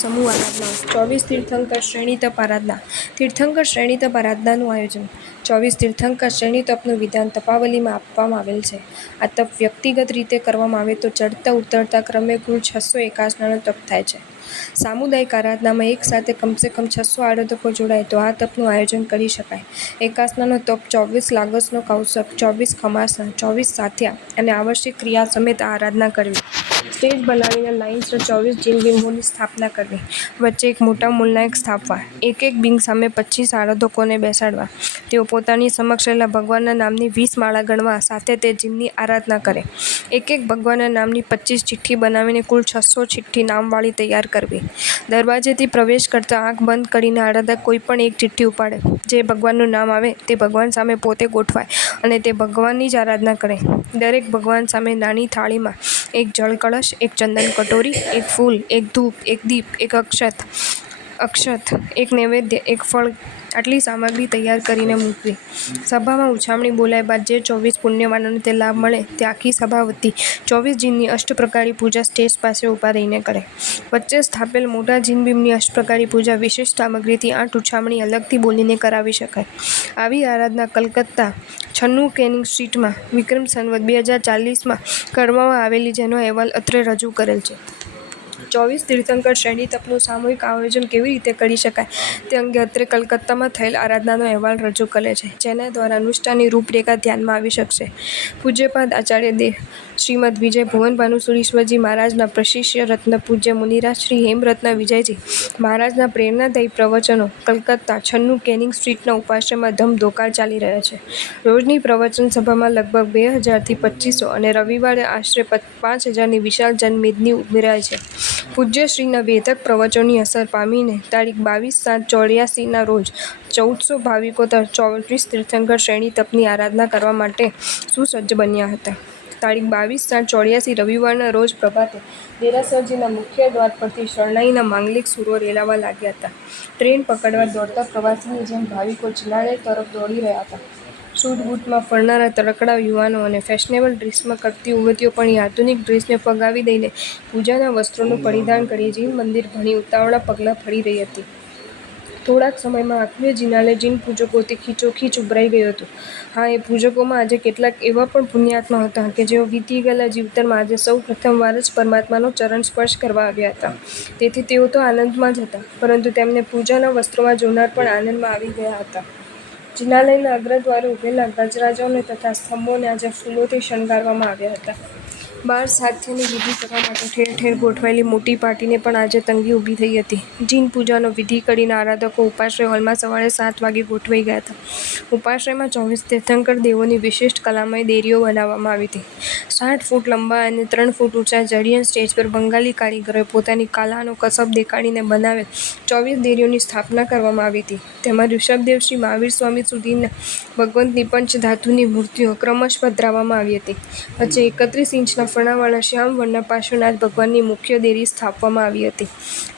સમૂહ આરાધના 24 તીર્થંકર શ્રેણી તપ આરાધના તીર્થંકર શ્રેણી તપ આરાધનાનું આયોજન 24 તીર્થંકર શ્રેણી તપનું વિધાન તપાવલીમાં આપવામાં આવેલ છે. આ તપ વ્યક્તિગત રીતે કરવામાં આવે તો ચડતા ઉતરતા ક્રમે કુલ 651નો તપ થાય છે. સામુદાયિક આરાધનામાં એક સાથે કમસે કમ 600 આરાધકો જોડાય તો આ તપનું આયોજન કરી શકાય. એકાસનાનો તપ 24 લાગસનો કૌશક, 24 ખમાસના, 24 સાથિયા અને આવશ્યક ક્રિયા સમેત આરાધના કરવી. સ્ટેજ બનાવીને લાઇન્સર 24 જીન બિંબોની સ્થાપના કરવી. વચ્ચે એક મોટા મૂલનાયક સ્થાપવા. એક એક બિંબ સામે 25 આરાધકોને બેસાડવા. તેઓ પોતાની સમક્ષ રહેલા ભગવાનના નામની 20 માળા ગણવા સાથે તે જીનની આરાધના કરે. એક એક ભગવાનના નામની 25 ચિઠ્ઠી બનાવીને કુલ 600 ચિઠ્ઠી નામવાળી તૈયાર કરવી. દરવાજેથી પ્રવેશ કરતા આંખ બંધ કરીને આરાધક કોઈ પણ એક ચિઠ્ઠી ઉપાડે. જે ભગવાનનું નામ આવે તે ભગવાન સામે પોતે ગોઠવાય અને તે ભગવાનની જ આરાધના કરે. દરેક ભગવાન સામે નાની થાળીમાં એક જળ કળશ, એક ચંદન કટોરી, એક ફૂલ, એક ધૂપ, એક દીપ, એક અક્ષત, એક નૈવેદ્ય, એક ફળ આટલી સામગ્રી તૈયાર કરીને મૂકવી. સભામાં ઉછામણી બોલાય બાદ જે 24 પુણ્યવાનોને તે લાભ મળે તે આખી સભા વતી 24 જીનની અષ્ટપ્રકારી પૂજા સ્ટેજ પાસે ઊભા રહીને કરે. વચ્ચે સ્થાપેલ મોટા જીનબિંબની અષ્ટપ્રકારી પૂજા વિશિષ્ટ સામગ્રીથી 8 ઉછામણી અલગથી બોલીને કરાવી શકાય. આવી આરાધના કલકત્તા 96 કેનિંગ સ્ટ્રીટમાં વિક્રમ સંવત 2040માં કરવામાં આવેલી, જેનો અહેવાલ અત્રે રજૂ કરેલ છે. 24 તીર્થંકર શ્રેણી તપનું સામૂહિક આયોજન કેવી રીતે કરી શકાય તે અંગે અત્રે કલકત્તામાં થયેલ આરાધનાનો અહેવાલ રજૂ કરેલ છે, જેના દ્વારા અનુષ્ઠાનની રૂપરેખા ધ્યાનમાં આવી શકશે. પૂજ્યપાદ આચાર્ય દેવ શ્રીમદ વિજય ભુવન ભાનુસુરીશ્વરજી મહારાજના પ્રશિષ્ય રત્ન પૂજ્ય મુનિરાજ શ્રી હેમરત્ન વિજયજી મહારાજના પ્રેરણાદાયી પ્રવચનો કલકત્તા 96 કેનિંગ સ્ટ્રીટના ઉપાશ્રયમાં ધમધોકાર ચાલી રહ્યા છે. રોજની પ્રવચન સભામાં લગભગ 2000થી 2500 અને રવિવારે આશરે 5000ની વિશાળ જનમેદની ઉમેરાય છે. પૂજ્યશ્રીના વેધક પ્રવચનોની અસર પામીને તારીખ 22/7/84ના રોજ 1400 ભાવિકો 24 તીર્થંકર શ્રેણી તપની આરાધના કરવા માટે સુસજ્જ બન્યા હતા. તારીખ 22/7/84 રવિવારના રોજ પ્રભાતે દેરાસરજીના મુખ્ય દ્વાર પરથી શરણાઈના માંગલિક સૂરો રેલાવા લાગ્યા હતા. ટ્રેન પકડવા દોડતા પ્રવાસીની જેમ ભાવિકો જિનાલય તરફ દોડી રહ્યા હતા. સૂટ-બૂટમાં ફરનારા તરકડા યુવાનો અને ફેશનેબલ ડ્રેસમાં કરતી યુવતીઓ પણ આધુનિક ડ્રેસને ફગાવી દઈને પૂજાના વસ્ત્રોનું પરિધાન કરી જીન મંદિર ભણી ઉતાવળા પગલાં ભરી રહી હતી. થોડાક સમયમાં આખું જિનાલય જીન પૂજકોથી ખીચોખીચ ઉભરાઈ ગયું હતું. હા, એ પૂજકોમાં આજે કેટલાક એવા પણ પુણ્યાત્મા હતા કે જેઓ વીતી ગયેલા જીવતરમાં આજે સૌ પ્રથમવાર જ પરમાત્માનો ચરણ સ્પર્શ કરવા આવ્યા હતા. તેથી તેઓ તો આનંદમાં જ હતા, પરંતુ તેમને પૂજાના વસ્ત્રોમાં જોનાર પણ આનંદમાં આવી ગયા હતા. જિનાલયના અગ્રદ્વારે ઊભેલા ગજરાજાઓને તથા સ્તંભોને આજે ફૂલોથી શણગારવામાં આવ્યા હતા. બહાર સાથિયાની વિધિ કરવા માટે ઠેર ઠેર ગોઠવાયેલી મોટી પાર્ટીને પણ આજે તંગી ઊભી થઈ હતી. જીન પૂજાનો વિધિ કરીને આરાધકો ઉપાશ્રય હોલમાં સવારે 7 વાગે ગોઠવાઈ ગયા હતા. ઉપાશ્રયમાં 24 તીર્થંકર દેવોની વિશિષ્ટ કલામય દેરીઓ બનાવવામાં આવી હતી. 60 ફૂટ લાંબા અને 3 ફૂટ ઊંચા જડિયન સ્ટેજ પર બંગાળી કારીગરોએ પોતાની કલાનો કસબ દેખાડીને બનાવેલ 24 દેરીઓની સ્થાપના કરવામાં આવી હતી. તેમાં ઋષભદેવ શ્રી મહાવીર સ્વામી સુધીના ભગવંતની પંચધાતુની મૂર્તિઓ ક્રમશઃ પધરાવવામાં આવી હતી. વચ્ચે 31 ઇંચના ફણાવાળા શ્યામ વર્ણના પાર્શ્વનાથ ભગવાનની મુખ્ય દેરી સ્થાપવામાં આવી હતી.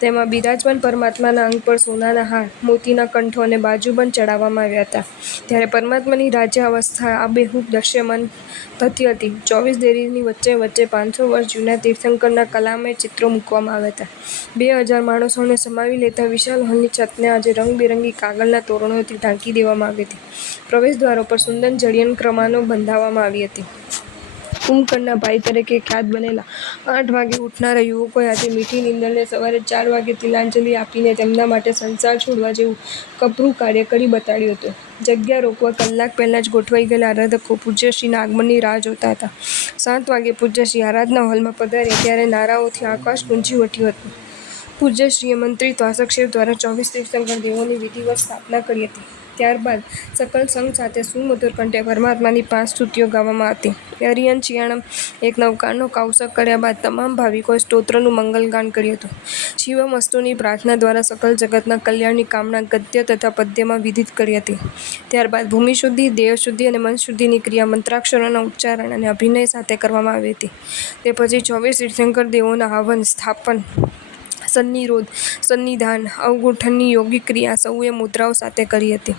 તેમાં બિરાજમાન પરમાત્માના અંગ પર સોનાના હાર, મોતીના કંઠો અને બાજુબંધ ચડાવવામાં આવ્યા હતા. ત્યારે પરમાત્માની રાજ્યાવસ્થા આબેહૂબ દૃશ્યમાન થતી હતી. 24 દેરીની વચ્ચે વચ્ચે 500 વર્ષ જૂના તીર્થંકરના કલામય ચિત્રો મૂકવામાં આવ્યા હતા. 2000 માણસોને સમાવી લેતા વિશાળ હોલની છતને આજે રંગબેરંગી કાગળના તોરણોથી ઢાંકી દેવામાં આવી હતી. પ્રવેશદ્વારો પર સુંદર જડિયન કમાનો બંધાવવામાં આવી હતી. કુંભકર્ણના ભાઈ તરીકે ખ્યાત બનેલા 8 વાગે ઉઠનારા યુવકોએ આજે મીઠી નીંદરને સવારે 4 વાગે તિલાંજલિ આપીને તેમના માટે સંસાર છોડવા જેવું કપરું કાર્ય કરી બતાડ્યું હતું. જગ્યા રોકવા કલાક પહેલાં જ ગોઠવાઈ ગયેલા આરાધકો પૂજ્યશ્રીના આગમનની રાહ જોતા હતા. 7 વાગે પૂજ્યશ્રી આરાધના હોલમાં પધાર્યા ત્યારે નારાઓથી આકાશ ગુંજી ઉઠ્યું હતું. પૂજ્યશ્રીએ મંત્રિત વાસક્ષેપ દ્વારા 24 તીર્થંકર દેવોની વિધિવત સ્થાપના કરી હતી. ત્યારબાદ સકલ સંઘ સાથે સુમધુર કંઠે પરમાત્માની 5 સ્તુતિઓ ગાવામાં હતી. અરિયન ચિયાણમ એક નવકારનો કૌશક કર્યા બાદ તમામ ભાવિકોએ સ્તોત્રનું મંગલગાન કર્યું હતું. શિવમસ્તુની પ્રાર્થના દ્વારા સકલ જગતના કલ્યાણની કામના ગદ્ય તથા પદ્યમાં વિધિત કરી હતી. ત્યારબાદ ભૂમિશુદ્ધિ, દેહશુદ્ધિ અને મનશુદ્ધિની ક્રિયા મંત્રાક્ષરોના ઉચ્ચારણ અને અભિનય સાથે કરવામાં આવી હતી. તે પછી 24 તીર્થંકર દેવોના હવન, સ્થાપન, સન્નિરોધ, સન્નિધાન, અવગુંઠનની યોગિક ક્રિયા સૌએ મુદ્રાઓ સાથે કરી હતી.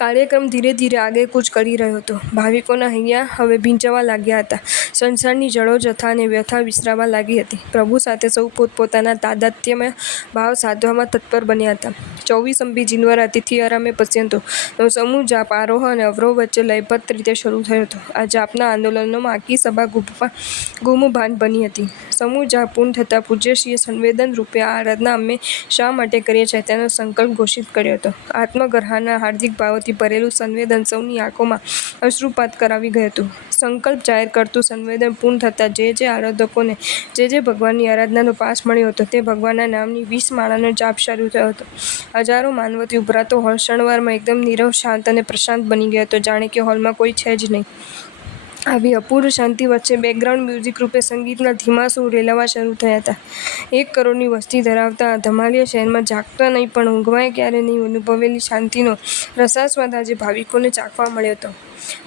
કાર્યક્રમ ધીરે ધીરે આગેકૂચ કરી રહ્યો હતો. ભાવિકોના હૈયા હવે ભીંચવા લાગ્યા હતા. સંસારની જડોજથા અને વ્યથા વિસરાવા લાગી હતી. પ્રભુ સાથે સૌ પોતપોતાના તાદાત્મ્ય ભાવ સાધવામાં તત્પર બન્યા હતા. 24 જીનવર અતિથિ આરામે પશ્યંતો નો સમૂહ જાપ આરોહ અને અવરોહ વચ્ચે લયબદ્ધ રીતે શરૂ થયો હતો. આ જાપના આંદોલનમાં આખી સભા ગુમભાન બની હતી. સમૂહ જાપ પૂર્ણ થતાં પૂજ્યશ્રીએ સંવેદન રૂપે આ આરાધના અમે શા માટે કરીએ છીએ તેનો સંકલ્પ ઘોષિત કર્યો હતો. આત્મગરહાના હાર્દિક ભાવોથી ભરેલું સંવેદન સૌની આંખોમાં અશ્રુપાત કરાવી ગયું હતું. સંકલ્પ જાહેર કરતું સંવેદન પૂર્ણ થતાં જે આરાધકોને જે ભગવાનની આરાધનાનો પાસ મળ્યો હતો તે ભગવાનના નામની 20 માળાનો જાપ શરૂ થયો હતો. હજારો માનવોથી ઉભરાતો હોલ ક્ષણવારમાં એકદમ નીરવ, શાંત અને પ્રશાંત બની ગયો હતો, જાણે કે હોલમાં કોઈ છે જ નહીં. આવી અપૂર્વ શાંતિ વચ્ચે બેકગ્રાઉન્ડ મ્યુઝિક રૂપે સંગીતના ધીમા સૂર રેલાવા શરૂ થયા હતા. 1 કરોડની વસ્તી ધરાવતા આ ધમાલિયા શહેરમાં જાગતા નહીં પણ ઊંઘવાય ક્યારે નહીં અનુભવેલી શાંતિનો રસાસ્વાદ આજે ભાવિકોને ચાખવા મળ્યો હતો.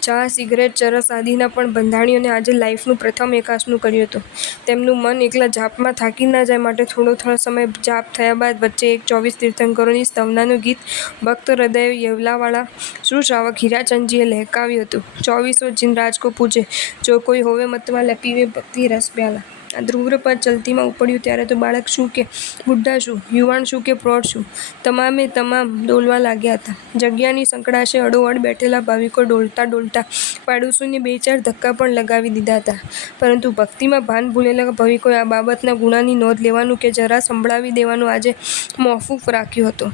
ચા, સિગરેટ, ચરસ આદિના પણ બંધાણીઓને આજે લાઈફનું પ્રથમ એકાસનું કર્યું હતું. તેમનું મન એકલા જાપમાં થાકી ના જાય માટે થોડો સમય જાપ થયા બાદ વચ્ચે એક 24 તીર્થંકરોની સ્તવનાનું ગીત ભક્ત હૃદય યેવલાવાળા સુશ્રાવક હીરાચંદજીએ લહેકાવ્યું હતું. 24 જીન રાજકો પૂજે, જો કોઈ હોવે મતવાલા, પીવે ભક્તિ રસ પ્યાલા. આ ધ્રુવપદ ચલતીમાં ઉપડ્યું ત્યારે તો બાળક શું કે બુઢ્ઢા શું, યુવાન શું કે પ્રૌઢ શું, તમામે તમામ ડોલવા લાગ્યા હતા. જગ્યાની સંકડાશે અડોઅડ બેઠેલા ભાવિકો ડોલતા પાડોશીને 2-4 ધક્કા પણ લગાવી દીધા હતા. પરંતુ ભક્તિમાં ભાન ભૂલેલા ભાવિકોએ આ બાબતના ગુનાની નોંધ લેવાનું કે જરા સંભળાવી દેવાનું આજે મોકૂફ રાખ્યું હતું.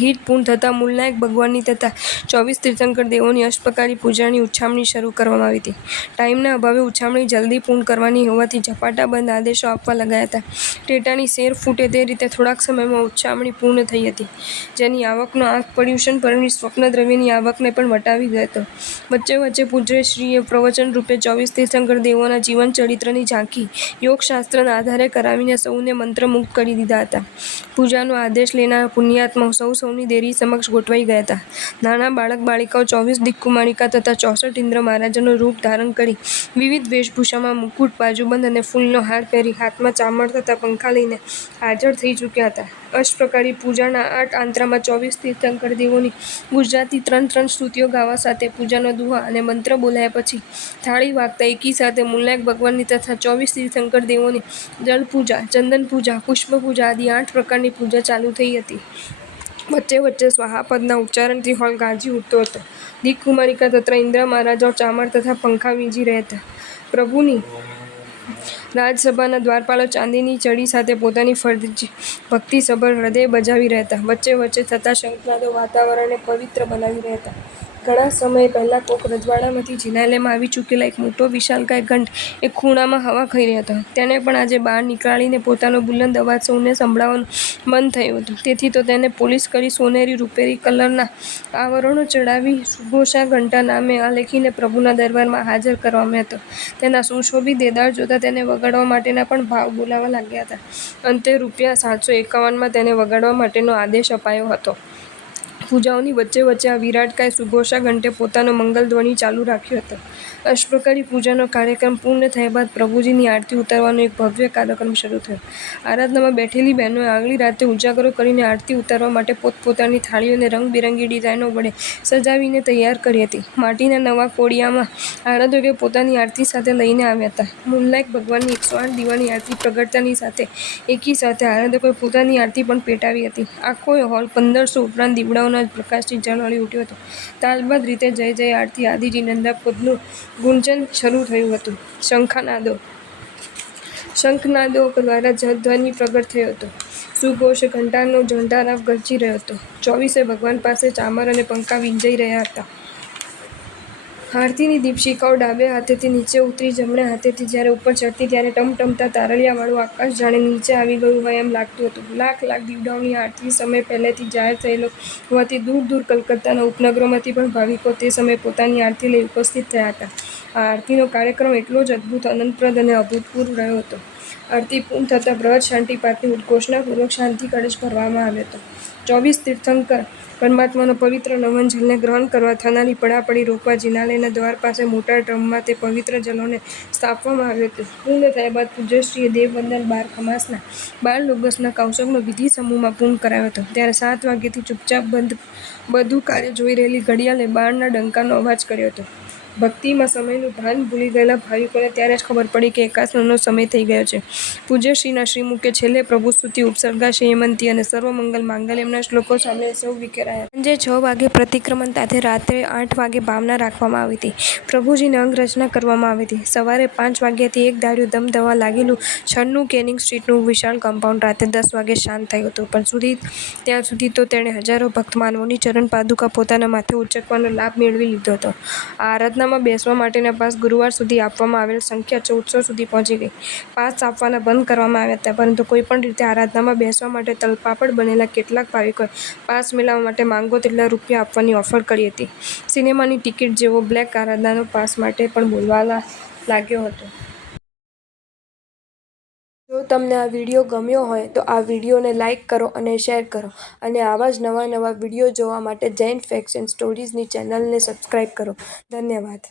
ગીત પૂર્ણ થતાં મૂલનાયક ભગવાનની તથા 24 તીર્થંકર દેવોની અષ્ટપ્રકારી પૂજાની ઉછામણી શરૂ કરવામાં આવી હતી. ટાઈમના અભાવે ઉછામણી જલ્દી પૂર્ણ કરવાની હોવાથી ઝપાટાબંધ આદેશો આપવા લગાયા હતા. ટેટાની સેર ફૂટે તે રીતે થોડાક સમયમાં ઉછામણી પૂર્ણ થઈ હતી, જેની આવકનો આંખ પર્યુષણ પરની સ્વપ્નદ્રવ્યની આવકને પણ વટાવી ગયો હતો. વચ્ચે પૂજ્યશ્રીએ પ્રવચન રૂપે 24 તીર્થંકર દેવોના જીવન ચરિત્રની ઝાંખી યોગશાસ્ત્રના આધારે કરાવીને સૌને મંત્રમુગ્ધ કરી દીધા હતા. પૂજાનો આદેશ લેનારા પુણ્યાત્માઓ સૌની દેરી સમક્ષ ગોઠવાઈ ગયા હતા. નાના બાળક બાળિકાઓ 24 દિક્કુમાળિકા તથા 64 ઇન્દ્ર મહારાજોનું રૂપ ધારણ કરી વિવિધ વેશભૂષામાં મુકુટ, બાજુબંધ અને ફૂલનો હાર પહેરી હાથમાં ચામર તથા પંખા લઈને હાજર થઈ ચૂક્યા હતા. અષ્ટપ્રકારી પૂજાના 8 આંતરામાં 24 તીર્થંકર દેવોની ગુજરાતી 3 સ્તુતિઓ ગાવા સાથે પૂજાનો દુહા અને મંત્ર બોલાયા પછી થાળી વાગતા એકી સાથે મૂલનાયક ભગવાનની તથા 24 તીર્થંકર દેવોની જળપૂજા, ચંદન પૂજા, પુષ્પપૂજા આદિ 8 પ્રકારની પૂજા ચાલુ થઈ હતી. વચ્ચે સ્વાહાપદના ઉચ્ચારણથી હોલ ગાજી ઉઠતો હતો. દિક્કુમારિકા તથા ઇન્દ્ર મહારાજાઓ ચામર તથા પંખા વીંજી રહ્યા હતા. પ્રભુની રાજસભાના દ્વારપાલો ચાંદીની ચડી સાથે પોતાની ફરજ ભક્તિસભર હૃદય બજાવી રહ્યા હતા. વચ્ચે થતા શંખનાદો વાતાવરણને પવિત્ર બનાવી રહ્યા હતા. ઘણા સમય પહેલાં કોક રજવાડામાંથી જિનાલયમાં આવી ચૂકેલા એક મોટો વિશાળકાય ઘંટ એક ખૂણામાં હવા ખાઈ રહ્યો હતો. તેણે પણ આજે બહાર નીકાળીને પોતાનો બુલંદ અવાજ સૌને સંભળાવવાનું મન થયું હતું. તેથી તો તેને પોલીસ કરી સોનેરી રૂપેરી કલરના આવરણો ચડાવી સુઘોષા ઘંટા નામે આલેખીને પ્રભુના દરબારમાં હાજર કરવામાં હતો. તેના સુશોભિત દેદાર જોતાં તેને વગાડવા માટેના પણ ભાવ બોલાવા લાગ્યા હતા. અંતે રૂ751માં તેને વગાડવા માટેનો આદેશ અપાયો હતો. પૂજાઓની વચ્ચે આ વિરાટકાય સુઘોષા ઘંટે પોતાનો મંગલધ્વનિ ચાલુ રાખ્યો હતો. અષ્ટપ્રકારી પૂજાનો કાર્યક્રમ પૂર્ણ થયા બાદ પ્રભુજીની આરતી ઉતારવાનો એક ભવ્ય કાર્યક્રમ શરૂ થયો. આરાધનામાં બેઠેલી બહેનોએ આગલી રાતે ઉજાગરો કરીને આરતી ઉતારવા માટે પોતપોતાની થાળીઓને રંગબેરંગી ડિઝાઇનો વડે સજાવીને તૈયાર કરી હતી. માટીના નવા કોડિયામાં આરાધકો પોતાની આરતી સાથે લઈને આવ્યા હતા. મૂલનાયક ભગવાનની 108 દીવાની આરતી પ્રગટતાની સાથે એકી સાથે આરાધકોએ પોતાની આરતી પણ પેટાવી હતી. આખો હોલ 1500 ઉપરાંત દીવડાઓના પ્રકાશથી ઝળહળી ઉઠ્યો હતો. તાલબદ્ધ રીતે જય જય આરતી આદિજી નંદાપદનું ગુંજન શરૂ થયું હતું. શંખનાદો દ્વારા જયધ્વનિ પ્રગટ થયો હતો. સુઘોષ ઘંટાનો ઝંઝાવાત ગરજી રહ્યો હતો. 24 ભગવાન પાસે ચામર અને પંખા વીંજાઈ રહ્યા હતા. આરતીની દીપશિખાઓ ડાબે હાથેથી નીચે ઉતરી જમણે હાથેથી જ્યારે ઉપર ચડતી ત્યારે ટમટમતા તારલિયાવાળું આકાશ જાણે નીચે આવી ગયું હોય એમ લાગતું હતું. લાખ દીવડાઓની આરતી સમય પહેલેથી જાહેર થયેલો હોવાથી દૂર કલકત્તાના ઉપનગરોમાંથી પણ ભાવિકો તે સમયે પોતાની આરતી લઈ ઉપસ્થિત થયા હતા. આ આરતીનો કાર્યક્રમ એટલો જ અદ્ભુત, આનંદપ્રદ અને અભૂતપૂર્વ રહ્યો હતો. આરતી પૂર્ણ થતાં બૃહદ શાંતિપાઠની ઉદ્ઘોષણાપૂર્વક શાંતિ કળશ ભરવામાં આવ્યો હતો. 24 તીર્થંકર પરમાત્માનો પવિત્ર નમન જલને ગ્રહણ કરવા થનારી પડાપડી રોકવા જિનાલયના દ્વાર પાસે મોટા ડ્રમમાં તે પવિત્ર જલોને સ્થાપવામાં આવ્યો હતો. પૂર્ણ થયા બાદ પૂજ્યશ્રીએ દેવવંદન 12 ખમાસના 12 લોગસના કૌશકનો વિધિ સમૂહમાં પૂર્ણ કરાવ્યો હતો. ત્યારે 7 વાગ્યેથી ચૂપચાપ બધું કાર્ય જોઈ રહેલી ઘડિયાળે 12ના ડંકાનો અવાજ કર્યો હતો. ભક્તિમાં સમયનું ભાન ભૂલી ગયેલા ભાવિકોને ત્યારે જ ખબર પડી કે એકાસનનો સમય થઈ ગયો છે. પૂજ્યશ્રીના શ્રીમુખે છેલ્લે પ્રભુસ્તુતિ, ઉપસર્ગા, શ્રેયમંતી અને સર્વમંગલ માંગલ્યમના શ્લોકો સાંભળી સૌ વિખેરાયા. સાંજે 6 વાગે પ્રતિક્રમણ સાથે રાત્રે 8 વાગે ભાવના રાખવામાં આવી હતી. પ્રભુજીની અંગરચના કરવામાં આવી હતી. સવારે 5 વાગ્યાથી એકધાર્યું ધમધમવા લાગેલું 96 કેનિંગ સ્ટ્રીટનું વિશાળ કમ્પાઉન્ડ રાત્રે 10 વાગે શાંત થયું હતું. પણ ત્યાં સુધી તો તેણે હજારો ભક્ત માનવોની ચરણ પાદુકા પોતાના માથે ઉચકવાનો લાભ મેળવી લીધો હતો. આ આરાધનામાં બેસવા માટેના પાસ ગુરુવાર સુધી આપવામાં આવેલ સંખ્યા 1400 સુધી પહોંચી ગઈ. પાસ આપવાના બંધ કરવામાં આવ્યા હતા, પરંતુ કોઈપણ રીતે આરાધનામાં બેસવા માટે તલપાપડ બનેલા કેટલાક ભાવિકોએ પાસ મેળવવા માટે માંગો તેટલા રૂપિયા આપવાની ઓફર કરી હતી. સિનેમાની ટિકિટ જેવો બ્લેક આરાધનાનો પાસ માટે પણ બોલવા લાગ્યો હતો. જો તમને આ વિડીયો ગમ્યો હોય તો આ વિડીયોને લાઇક કરો અને શેર કરો અને આવા જ નવા વિડીયો જોવા માટે જૈન ફેક્ટ્સ એન્ડ સ્ટોરીઝની ચેનલને સબસ્ક્રાઇબ કરો. ધન્યવાદ.